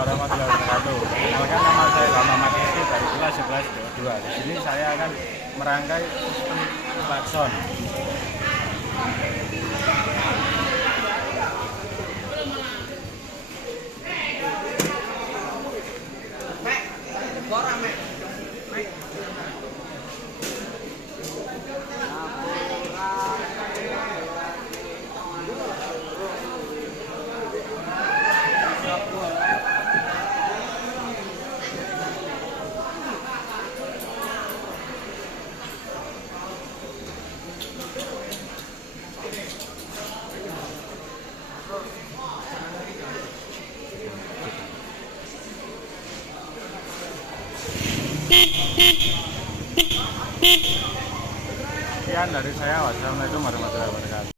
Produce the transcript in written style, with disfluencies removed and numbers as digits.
warahmatullahi wabarakatuh. Perkenalkan nama saya Muhammad Rizky dari kelas 11 2. Di sini saya akan merangkai sistem klakson. Sekian dari saya. Wassalamualaikum warahmatullahi wabarakatuh.